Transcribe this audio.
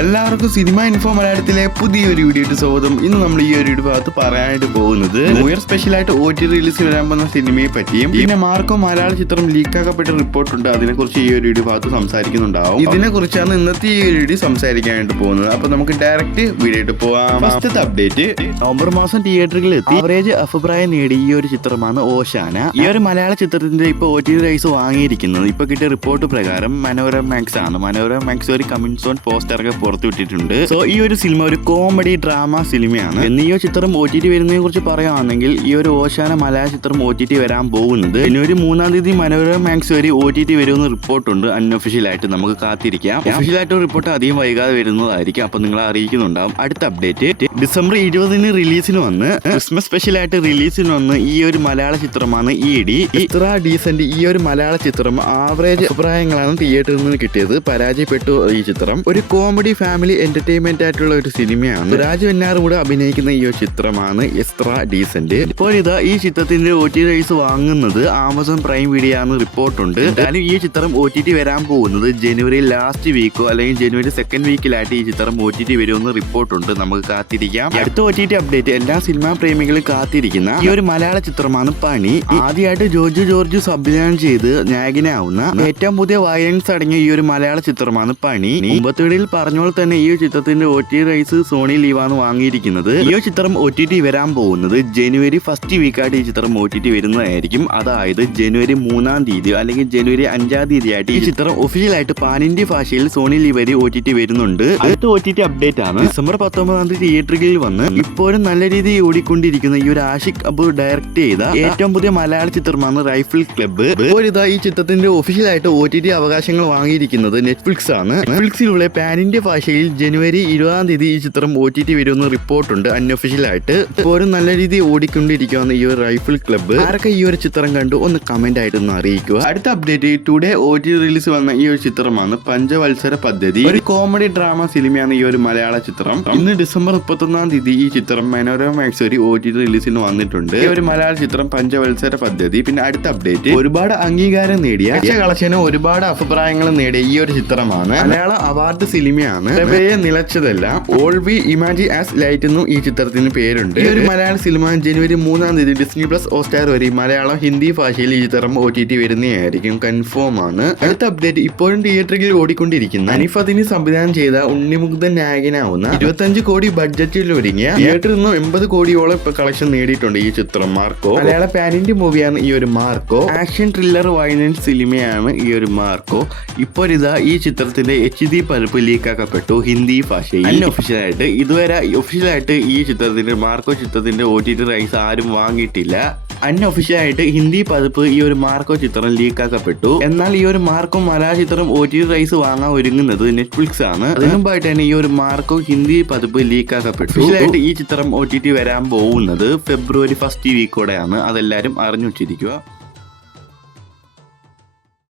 എല്ലാവർക്കും cinema info മലയാളത്തിലെ പുതിയൊരു വീഡിയോ സ്വാഗതം. ഇന്ന് നമ്മൾ ഈ ഒരു ഭാഗത്ത് പറയാനായിട്ട് പോകുന്നത് ന്യൂ ഇയർ സ്പെഷ്യൽ ആയിട്ട് OTT റിലീസിൽ വരാൻ പോകുന്ന സിനിമയെ പറ്റിയും പിന്നെ മാർക്കോ മലയാള ചിത്രം ലീക്കാക്കപ്പെട്ട റിപ്പോർട്ടുണ്ട്, അതിനെക്കുറിച്ച് ഈ ഒരു വീഡിയോ ഭാഗത്ത് സംസാരിക്കുന്നുണ്ടാവും. ഇതിനെ കുറിച്ചാണ് ഇന്നത്തെ ഈ ഒരു വീഡിയോ സംസാരിക്കാനായിട്ട് പോകുന്നത്. അപ്പൊ നമുക്ക് ഡയറക്റ്റ് വീഡിയോ പോവാം. ഫസ്റ്റത്തെ അപ്ഡേറ്റ്, നവംബർ മാസം തിയേറ്ററുകളിൽ എത്തി ആവറേജ് അഭിപ്രായം നേടി ഈ ഒരു ചിത്രമാണ് ഓശാന. ഈ ഒരു മലയാള ചിത്രത്തിന്റെ ഇപ്പൊ OTT റൈസ് വാങ്ങിയിരിക്കുന്നത് ഇപ്പൊ കിട്ടിയ റിപ്പോർട്ട് പ്രകാരം മനോരമ മാക്സ് ആണ്. മനോരമ മാക്സ് ഒരു കമ്മിങ് സോൺ പോസ്റ്ററൊക്കെ പുറത്തുവിട്ടിട്ടുണ്ട്. സോ ഈ ഒരു സിനിമ ഒരു കോമഡി ഡ്രാമ സിനിമയാണ്. ഈ ഒരു ചിത്രം OTT വരുന്നതിനെ കുറിച്ച് പറയുകയാണെങ്കിൽ ഈ ഒരു ഓശാന മലയാള ചിത്രം OTT വരാൻ പോകുന്നത് ജനുവരി 3-ാം തീയതി മനോരമ മാക്സ് വരെ OTT വരുമെന്ന് റിപ്പോർട്ടുണ്ട്. അൺഒഫീഷ്യൽ ആയിട്ട് നമുക്ക് കാത്തിരിക്കാം. ഒഫീഷ്യൽ ആയിട്ട് റിപ്പോർട്ട് അധികം വൈകാതെ വരുന്നതായിരിക്കും, അപ്പൊ നിങ്ങളെ അറിയിക്കുന്നുണ്ടാവും. അടുത്ത അപ്ഡേറ്റ്, ഡിസംബർ 20-ന് റിലീസിന് വന്ന് ക്രിസ്മസ് സ്പെഷ്യൽ ആയിട്ട് റിലീസിന് വന്ന് ഈ ഒരു മലയാള ചിത്രമാണ് ഇത്ര ഡീസന്റ്. ഈ ഒരു മലയാള ചിത്രം ആവറേജ് അഭിപ്രായങ്ങളാണ് തിയേറ്ററിൽ നിന്ന് കിട്ടിയത്. പരാജയപ്പെട്ടു. ഈ ചിത്രം ഒരു കോമഡി ഫാമിലി എന്റർടൈൻമെന്റ് ആയിട്ടുള്ള ഒരു സിനിമയാണ്. രാജു വെന്നാർ കൂടെ അഭിനയിക്കുന്ന ഈ ഒരു ചിത്രമാണ് ഇത്ര ഡീസന്റ്. ഇപ്പോൾ ഇതാ ഈ ചിത്രത്തിന്റെ OTT റൈസ് വാങ്ങുന്നത് ആമസോൺ പ്രൈം വീഡിയോ ആണ് റിപ്പോർട്ടുണ്ട്. എന്തായാലും ഈ ചിത്രം OTT വരാൻ പോകുന്നത് ജനുവരി ലാസ്റ്റ് വീക്കോ അല്ലെങ്കിൽ ജനുവരി സെക്കൻഡ് വീക്കിലായിട്ട് ഈ ചിത്രം OTT വരുമെന്ന് റിപ്പോർട്ടുണ്ട്. നമുക്ക് കാത്തിരിക്കാം. അടുത്ത OTT അപ്ഡേറ്റ്, എല്ലാ സിനിമാ പ്രേമികളും കാത്തിരിക്കുന്ന ഈ ഒരു മലയാള ചിത്രമാണ് പണി. ആദ്യമായിട്ട് ജോർജ് സംവിധാനം ചെയ്ത് നായകനാവുന്ന ഏറ്റവും പുതിയ വയലൻസ് അടങ്ങിയ ഈ ഒരു മലയാള ചിത്രമാണ് പണി. മുമ്പത്തേടിയിൽ പറഞ്ഞോൾ തന്നെ ഈ ചിത്രത്തിന്റെ OTT റൈസ് സോണി ലീവാണ് വാങ്ങിയിരിക്കുന്നത്. ഈ ചിത്രം OTT വരാൻ പോകുന്നത് ജനുവരി ഫസ്റ്റ് വീക്കായിട്ട് ഈ ചിത്രം OTT വരുന്നതായിരിക്കും. അതായത് ജനുവരി 3-ാം തീയതി അല്ലെങ്കിൽ ജനുവരി 5-ാം തീയതി ആയിട്ട് ഈ ചിത്രം ഒഫീഷ്യലായിട്ട് പാൻ ഇന്ത്യ ഭാഷയിൽ സോണി ലീവ് വരെ OTT വരുന്നുണ്ട്. അടുത്ത OTT അപ്ഡേറ്റ് ആണ്, ഡിസംബർ 19-ാം തീയതി തിയേറ്ററുകളിൽ വന്ന് ഇപ്പോഴും നല്ല രീതിയിൽ ഓടിക്കൊണ്ടിരിക്കുന്ന ഈ ഒരു ആഷിഖ് അബു ഡയറക്ട് ചെയ്ത ഏറ്റവും പുതിയ മലയാള ചിത്രമാണ് റൈഫിൾ ക്ലബ്ബ്. ഇപ്പോഴിതാ ഈ ചിത്രത്തിന്റെ ഒഫീഷ്യലായിട്ട് OTT അവകാശങ്ങൾ വാങ്ങിയിരിക്കുന്നത് നെറ്റ്ഫ്ലിക്സ് ആണ്. നെറ്റ്ഫ്ലിക്സിലൂടെ പാൻ ഇന്ത്യ ഭാഷയിൽ ജനുവരി 20-ാം തീയതി ഈ ചിത്രം OTT വരുമെന്ന് റിപ്പോർട്ടുണ്ട്. അൺഒഫീഷ്യലായിട്ട് ഇപ്പോഴും നല്ല രീതിയിൽ ഓടിക്കൊണ്ടിരിക്കുകയാണ് ഈ ഒരു റൈഫിൾ ക്ലബ്ബ്. ആരൊക്കെ ഈ ഒരു ചിത്രം കണ്ടു ഒന്ന് കമന്റ് ആയിട്ടൊന്ന് അറിയിക്കുക. അടുത്ത അപ്ഡേറ്റ്, ടുഡേ OTT റിലീസ് വന്ന ഈ ഒരു ചിത്രമാണ് പഞ്ചവത്സര പദ്ധതി. ഒരു കോമഡി ഡ്രാമ സിനിമയാണ് ഈ ഒരു മലയാള ചിത്രം. ഇന്ന് ഡിസംബർ 31-ാം തീയതി ഈ ചിത്രം മനോരമ മാക്സ് ഒരു OTT റിലീസിന് വന്നിട്ടുണ്ട്. ഈ ഒരു മലയാള ചിത്രം പഞ്ചവത്സര പദ്ധതി. പിന്നെ അടുത്ത അപ്ഡേറ്റ്, ഒരുപാട് അംഗീകാരം നേടിയ കളക്ഷനും ഒരുപാട് അഭിപ്രായങ്ങൾ നേടിയ ഈ ഒരു ചിത്രമാണ്. മലയാള അവാർഡ് സിനിമയാണ്. നിലച്ചതല്ല, all we imagine as light എന്നും ഈ ചിത്രത്തിന് പേരുണ്ട്. ഈ ഒരു മലയാള സിനിമ ജനുവരി 3-ാം തീയതി ഡിസ്നി പ്ലസ് ഹോട്ട്സ്റ്റാർ വരെ മലയാളം ഹിന്ദി ഭാഷയിൽ ഈ ചിത്രം OTT വരുന്നതായിരിക്കും, കൺഫേം ആണ്. അടുത്ത അപ്ഡേറ്റ്, ഇപ്പോഴും തിയേറ്ററിൽ ഓടിക്കൊണ്ടിരിക്കുന്ന അനിഫത്തിന് സംവിധാനം ചെയ്ത ഉണ്ണിമുഗ്ധൻ നായകനാവുന്ന 25 കോടി ബഡ്ജറ്റിൽ ഒരുങ്ങിയ തിയേറ്ററിൽ നിന്നും 80 കോടിയോളം ഇപ്പൊ കളക്ഷൻ നേടിയിട്ടുണ്ട് ഈ ചിത്രം മാർക്കോ. മലയാള പാൻ ഇന്ത്യ മൂവിയാണ് ഈ ഒരു മാർക്കോ. ആക്ഷൻ ത്രില്ലർ വയലൻസ് സിനിമയാണ് ഈ ഒരു മാർക്കോ. ഇപ്പോൾ ഇതാ ഈ ചിത്രത്തിന്റെ HD പതിപ്പ് ലീക്കാക്കപ്പെട്ടു ഹിന്ദി ഭാഷയിൽ. അൺഒഫീഷ്യലായിട്ട് ഇതുവരെ ഒഫീഷ്യലായിട്ട് ഈ ചിത്രത്തിന്റെ മാർക്കോ ചിത്രത്തിന്റെ OTT റൈസ് ആരും വാങ്ങിയിട്ടില്ല. അൺഒഫീഷ്യലായിട്ട് ഹിന്ദി പതിപ്പ് ഈ ഒരു മാർക്കോ ചിത്രം ലീക്കാക്കപ്പെട്ടു. എന്നാൽ ഈ ഒരു മാർക്കോ മലയാള ചിത്രം OTT റൈസ് വാങ്ങാൻ ഒരുങ്ങുന്നത് നെറ്റ്ഫ്ലിക്സ് ആണ്. അതിനുമ്പായിട്ട് തന്നെ ഈ ഒരു മാർക്കോ ഹിന്ദി പതിപ്പ് ലീക്കാക്കപ്പെട്ടു. ഒഫീഷ്യലായിട്ട് ഈ ചിത്രം OTT വരാൻ പോകുന്നത് ഫെബ്രുവരി ഫസ്റ്റ് വീക്കോടെയാണ്. അതെല്ലാരും അറിഞ്ഞു വെച്ചിരിക്കുക.